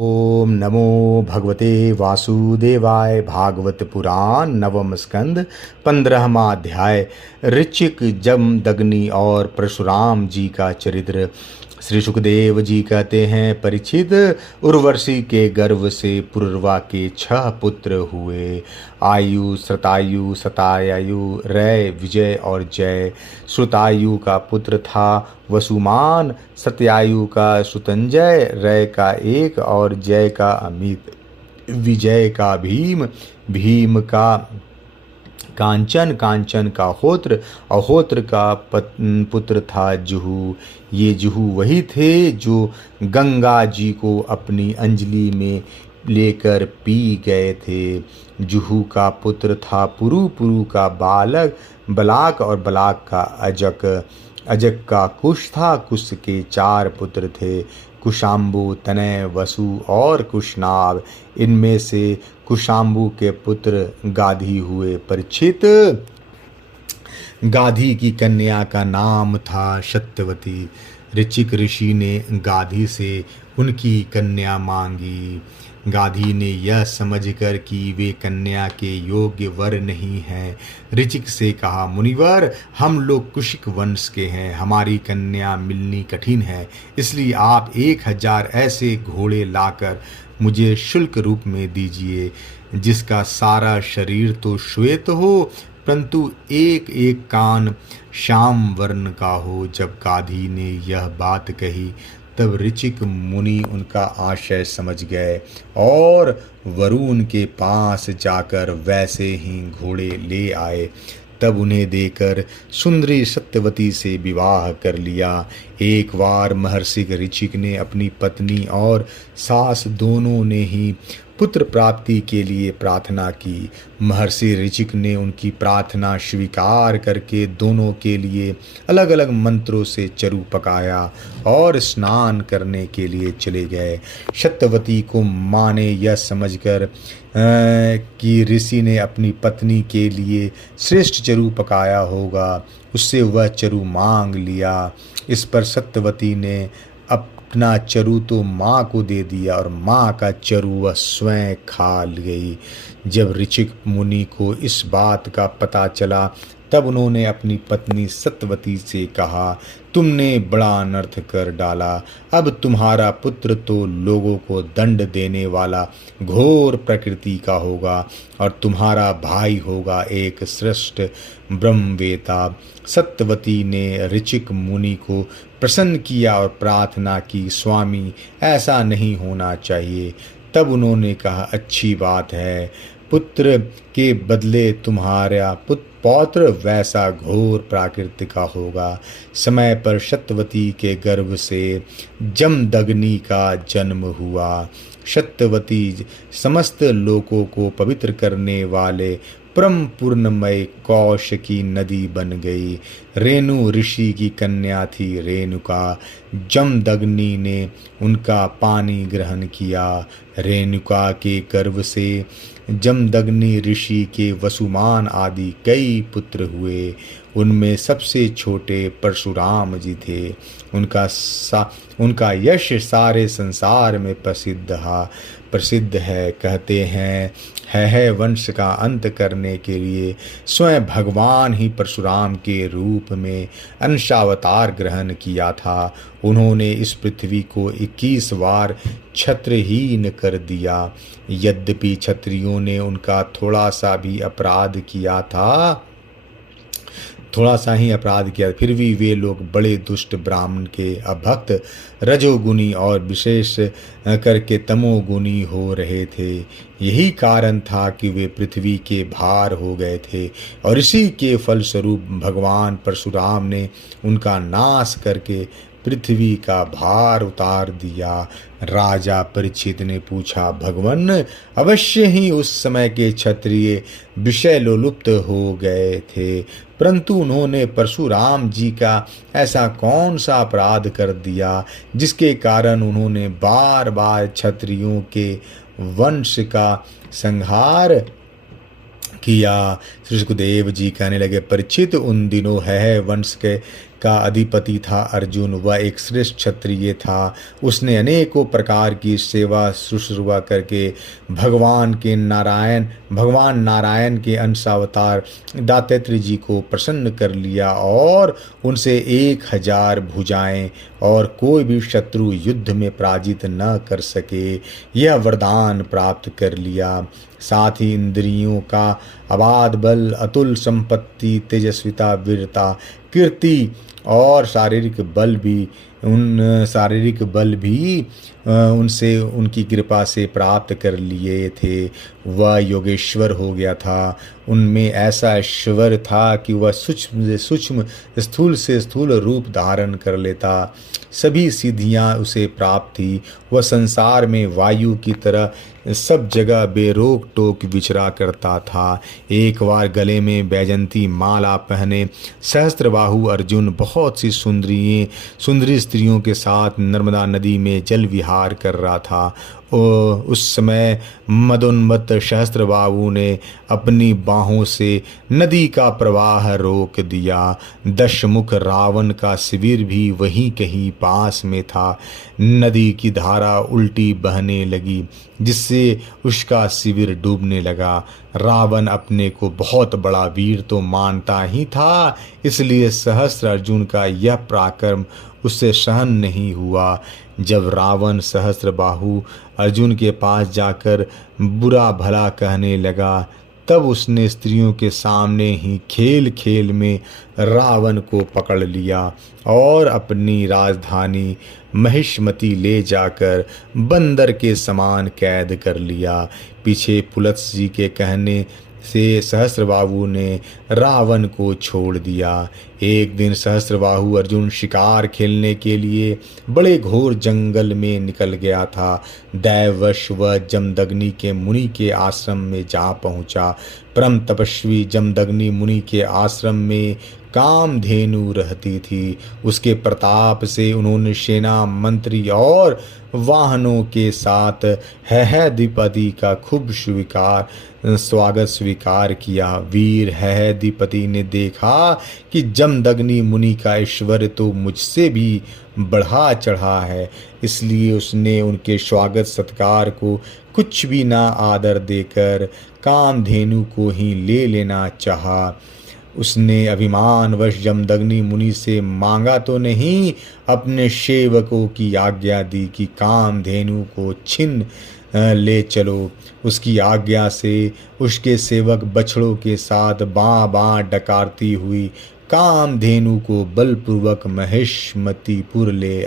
ओम नमो भगवते वासुदेवाय। भागवत पुराण नवम स्कंद 15वां अध्याय। ऋचिक, जमदग्नि और परशुराम जी का चरित्र। श्री सुखदेव जी कहते हैं, परीक्षित, उर्वशी के गर्भ से पुरुरवा के 6 पुत्र हुए। आयु, श्रुतायु, सतायु, रय, विजय और जय। श्रुतायु का पुत्र था वसुमान, सत्यायु का सुतंजय, रय का एक और जय का अमित, विजय का भीम, भीम का कांचन, कांचन का होत्र, और होत्र का पुत्र था जुहू। ये जुहू वही थे जो गंगा जी को अपनी अंजलि में लेकर पी गए थे। जुहू का पुत्र था पुरु, पुरु का बालक बलाक और बलाक का अजक। अजक का कुश था, कुश के 4 पुत्र थे, कुशाम्बु, तनय, वसु और कुशनाभ। इनमें से कुशाम्बु के पुत्र गाधी हुए। परीक्षित, गाधी की कन्या का नाम था सत्यवती। ऋचिक ऋषि ने गाधी से उनकी कन्या मांगी। गाधी ने यह समझकर कि वे कन्या के योग्य वर नहीं हैं, ऋचिक से कहा, मुनिवर, हम लोग कुशिक वंश के हैं, हमारी कन्या मिलनी कठिन है, इसलिए आप 1000 ऐसे घोड़े लाकर मुझे शुल्क रूप में दीजिए, जिसका सारा शरीर तो श्वेत हो, परंतु एक एक कान श्याम वर्ण का हो। जब गाधी ने यह बात कही, तब ऋचिक मुनि उनका आशय समझ गए और वरुण के पास जाकर वैसे ही घोड़े ले आए। तब उन्हें देकर सुंदरी सत्यवती से विवाह कर लिया। एक बार महर्षि ऋचिक ने अपनी पत्नी और सास दोनों ने ही पुत्र प्राप्ति के लिए प्रार्थना की। महर्षि ऋचिक ने उनकी प्रार्थना स्वीकार करके दोनों के लिए अलग अलग मंत्रों से चरु पकाया और स्नान करने के लिए चले गए। सत्यवती को माँ ने यह समझकर कि ऋषि ने अपनी पत्नी के लिए श्रेष्ठ चरु पकाया होगा, उससे वह चरु मांग लिया। इस पर सत्यवती ने अपना चरु तो माँ को दे दिया और माँ का चरु वह स्वयं खा गई। जब ऋचिक मुनि को इस बात का पता चला, तब उन्होंने अपनी पत्नी सत्यवती से कहा, तुमने बड़ा अनर्थ कर डाला। अब तुम्हारा पुत्र तो लोगों को दंड देने वाला घोर प्रकृति का होगा और तुम्हारा भाई होगा एक श्रेष्ठ ब्रह्मवेता। सत्यवती ने ऋचिक मुनि को प्रसन्न किया और प्रार्थना की, स्वामी, ऐसा नहीं होना चाहिए। तब उन्होंने कहा, अच्छी बात है, पुत्र के बदले तुम्हारा पौत्र वैसा घोर प्राकृति का होगा। समय पर सत्यवती के गर्भ से जमदग्नि का जन्म हुआ। सत्यवती समस्त लोकों को पवित्र करने वाले परम पूर्णमय कौश की नदी बन गई। रेणु ऋषि की कन्या थी रेणुका। जमदग्नि ने उनका पानी ग्रहण किया। रेणुका के गर्भ से जमदग्नि ऋषि के वसुमान आदि कई पुत्र हुए। उनमें सबसे छोटे परशुराम जी थे। उनका यश सारे संसार में प्रसिद्ध है। कहते हैं, है वंश का अंत करने के लिए स्वयं भगवान ही परशुराम के रूप में अंशावतार ग्रहण किया था। उन्होंने इस पृथ्वी को 21 बार छत्रहीन कर दिया। यद्यपि क्षत्रियों ने उनका थोड़ा सा ही अपराध किया, फिर भी वे लोग बड़े दुष्ट ब्राह्मण के अभक्त, रजोगुनी और विशेष करके तमोगुनी हो रहे थे। यही कारण था कि वे पृथ्वी के भार हो गए थे और इसी के फलस्वरूप भगवान परशुराम ने उनका नाश करके पृथ्वी का भार उतार दिया। राजा परीक्षित ने पूछा, भगवान, अवश्य ही उस समय के क्षत्रिय विषय लोलुप्त हो गए थे, परंतु उन्होंने परशुराम जी का ऐसा कौन सा अपराध कर दिया जिसके कारण उन्होंने बार बार क्षत्रियों के वंश का संहार किया। श्री सुखदेव जी कहने लगे, परीक्षित, उन दिनों है वंश का अधिपति था अर्जुन। वह एक श्रेष्ठ क्षत्रिय था। उसने अनेकों प्रकार की सेवा शुश्रूषा करके भगवान नारायण के अंशावतार दातात्रेय जी को प्रसन्न कर लिया और उनसे 1000 भुजाएं और कोई भी शत्रु युद्ध में पराजित न कर सके यह वरदान प्राप्त कर लिया। साथ ही इंद्रियों का अबाध बल, अतुल संपत्ति, तेजस्विता, वीरता, कीर्ति और शारीरिक बल भी उनसे उनकी कृपा से प्राप्त कर लिए थे। वह योगेश्वर हो गया था। उनमें ऐसा ऐश्वर्य था कि वह सूक्ष्म से सूक्ष्म, स्थूल से स्थूल रूप धारण कर लेता। सभी सिद्धियां उसे प्राप्त थी। वह संसार में वायु की तरह सब जगह बेरोक टोक विचरा करता था। एक बार गले में बैजंती माला पहने सहस्त्रबाहु अर्जुन बहुत सी सुंदरी स्त्रियों के साथ नर्मदा नदी में जल विहार कर रहा था। उस समय मदोन्मत्त सहस्त्रबाहु ने अपनी बाहों से नदी का प्रवाह रोक दिया। दशमुख रावण का शिविर भी वहीं कहीं पास में था। नदी की धारा उल्टी बहने लगी जिससे उसका शिविर डूबने लगा। रावण अपने को बहुत बड़ा वीर तो मानता ही था, इसलिए सहस्त्र अर्जुन का यह पराक्रम उससे सहन नहीं हुआ। जब रावण सहस्त्रबाहु अर्जुन के पास जाकर बुरा भला कहने लगा, तब उसने स्त्रियों के सामने ही खेल खेल में रावण को पकड़ लिया और अपनी राजधानी महिष्मती ले जाकर बंदर के समान कैद कर लिया। पीछे पुलत्स्य जी के कहने से सहस्त्रबाहु ने रावण को छोड़ दिया। एक दिन सहस्त्रबाहु अर्जुन शिकार खेलने के लिए बड़े घोर जंगल में निकल गया था। दैववश वह जमदग्नि के मुनि के आश्रम में जा पहुंचा। परम तपस्वी जमदग्नि मुनि के आश्रम में कामधेनु रहती थी। उसके प्रताप से उन्होंने सेना, मंत्री और वाहनों के साथ हयहदीपति का खूब स्वागत स्वीकार किया। वीर हयहदीपति ने देखा कि जमदग्नि मुनि का ऐश्वर्य तो मुझसे भी बढ़ा चढ़ा है, इसलिए उसने उनके स्वागत सत्कार को कुछ भी ना आदर देकर कामधेनु को ही ले लेना चाहा। उसने अभिमानवश जमदग्नि मुनि से मांगा तो नहीं, अपने सेवकों की आज्ञा दी कि कामधेनु को छीन ले चलो। उसकी आज्ञा से उसके सेवक बछड़ों के साथ बाँ बाँ डकारती हुई कामधेनु को बलपूर्वक महिष्मतीपुर ले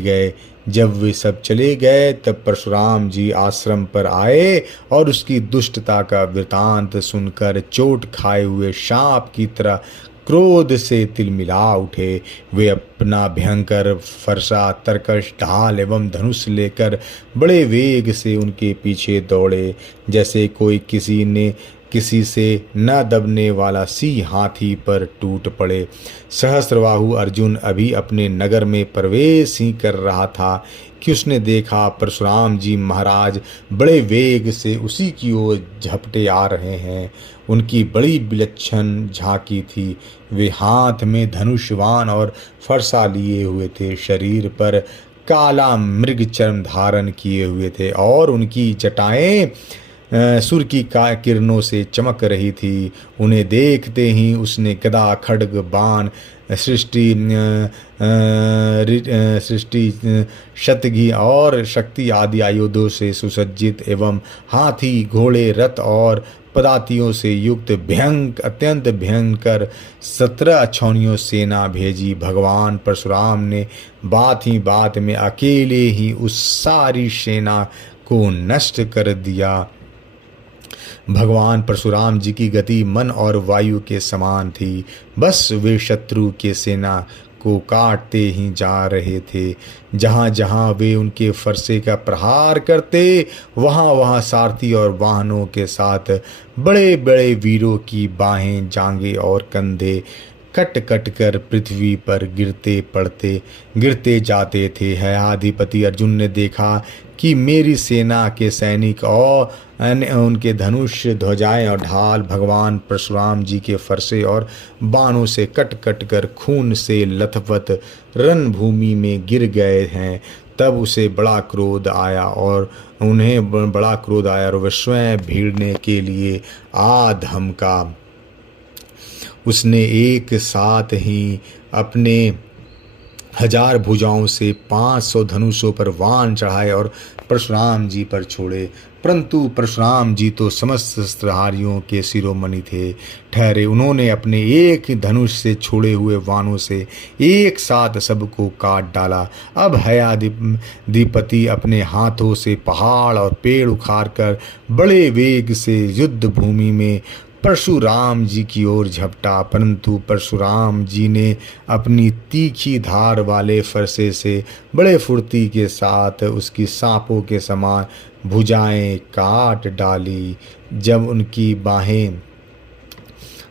गए। जब वे सब चले गए तब परशुराम जी आश्रम पर आए और उसकी दुष्टता का वृतांत सुनकर चोट खाए हुए सांप की तरह क्रोध से तिलमिला उठे। वे अपना भयंकर फरसा, तरकश, ढाल एवं धनुष लेकर बड़े वेग से उनके पीछे दौड़े, जैसे कोई किसी से न दबने वाला सी हाथी पर टूट पड़े। सहस्त्रबाहु अर्जुन अभी अपने नगर में प्रवेश ही कर रहा था कि उसने देखा परशुराम जी महाराज बड़े वेग से उसी की ओर झपटे आ रहे हैं। उनकी बड़ी विलक्षण झांकी थी। वे हाथ में धनुष्यबाण और फरसा लिए हुए थे, शरीर पर काला मृग चर्म धारण किए हुए थे और उनकी जटाएं सूर्य की किरणों से चमक रही थी। उन्हें देखते ही उसने गदा, खड्ग, बाण, सृष्टि, शतघी और शक्ति आदि आयुधों से सुसज्जित एवं हाथी, घोड़े, रथ और पदातियों से युक्त अत्यंत भयंकर 17 अक्षौहिणी सेना भेजी। भगवान परशुराम ने बात ही बात में अकेले ही उस सारी सेना को नष्ट कर दिया। भगवान परशुराम जी की गति मन और वायु के समान थी। बस वे शत्रु के सेना को काटते ही जा रहे थे। जहाँ जहाँ वे उनके फरसे का प्रहार करते, वहाँ वहाँ सारथी और वाहनों के साथ बड़े बड़े वीरों की बाहें, जांघें और कंधे कट कट कर पृथ्वी पर गिरते जाते थे। है आधिपति अर्जुन ने देखा कि मेरी सेना के सैनिक और उनके धनुष, ध्वजाएं और ढाल भगवान परशुराम जी के फरसे और बाणों से कट कट कर खून से लथपथ रणभूमि में गिर गए हैं। तब उसे बड़ा क्रोध आया और वह स्वयं भिड़ने के लिए आ धमका। उसने एक साथ ही अपने 1000 भुजाओं से 500 धनुषों पर वाण चढ़ाए और परशुराम जी पर छोड़े। परंतु परशुराम जी तो समस्त शस्त्रधारियों के शिरोमणि थे ठहरे। उन्होंने अपने एक धनुष से छोड़े हुए वाणों से एक साथ सबको काट डाला। अब हयाधिपति अपने हाथों से पहाड़ और पेड़ उखाड़कर बड़े वेग से युद्ध भूमि में परशुराम जी की ओर झपटा, परंतु परशुराम जी ने अपनी तीखी धार वाले फरसे से बड़े फुर्ती के साथ उसकी सांपों के समान भुजाएं काट डाली। जब उनकी बाहें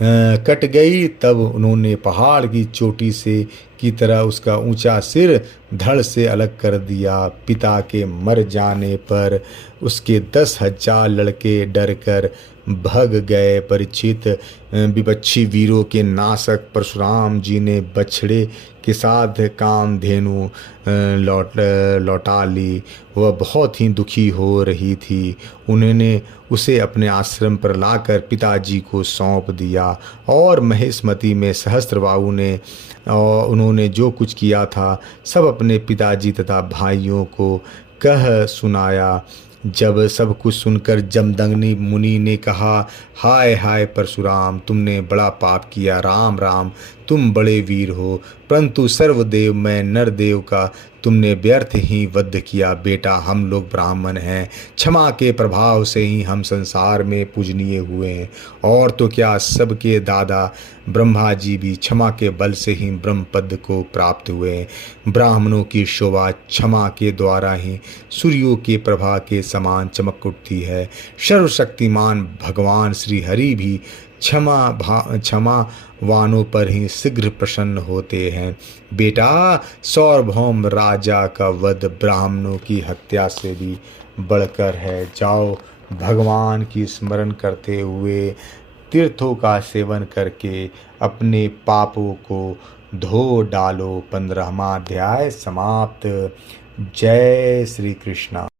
कट गई तब उन्होंने पहाड़ की चोटी से की तरह उसका ऊंचा सिर धड़ से अलग कर दिया। पिता के मर जाने पर उसके 10,000 लड़के डर कर भग गए। परीक्षित विपक्षी वीरों के नाशक परशुराम जी ने बछड़े के साथ कामधेनु लौटा ली। वह बहुत ही दुखी हो रही थी। उन्होंने उसे अपने आश्रम पर लाकर पिताजी को सौंप दिया और महेशमती में सहस्त्रबाहु ने और उन्होंने जो कुछ किया था सब अपने पिताजी तथा भाइयों को कह सुनाया। जब सब कुछ सुनकर जमदग्नि मुनि ने कहा, हाय हाय परशुराम, तुमने बड़ा पाप किया। राम राम, तुम बड़े वीर हो, परंतु सर्वदेव में नरदेव का तुमने व्यर्थ ही वध किया। बेटा, हम लोग ब्राह्मण हैं, क्षमा के प्रभाव से ही हम संसार में पूजनीय हुए हैं। और तो क्या, सबके दादा ब्रह्मा जी भी क्षमा के बल से ही ब्रह्म पद को प्राप्त हुए हैं। ब्राह्मणों की शोभा क्षमा के द्वारा ही सूर्यों के प्रभा के समान चमक उठती है। सर्वशक्तिमान भगवान श्री हरि भी क्षमावानों पर ही शीघ्र प्रसन्न होते हैं। बेटा, सार्वभौम राजा का वध ब्राह्मणों की हत्या से भी बढ़कर है। जाओ, भगवान की स्मरण करते हुए तीर्थों का सेवन करके अपने पापों को धो डालो। 15वां अध्याय समाप्त। जय श्री कृष्ण।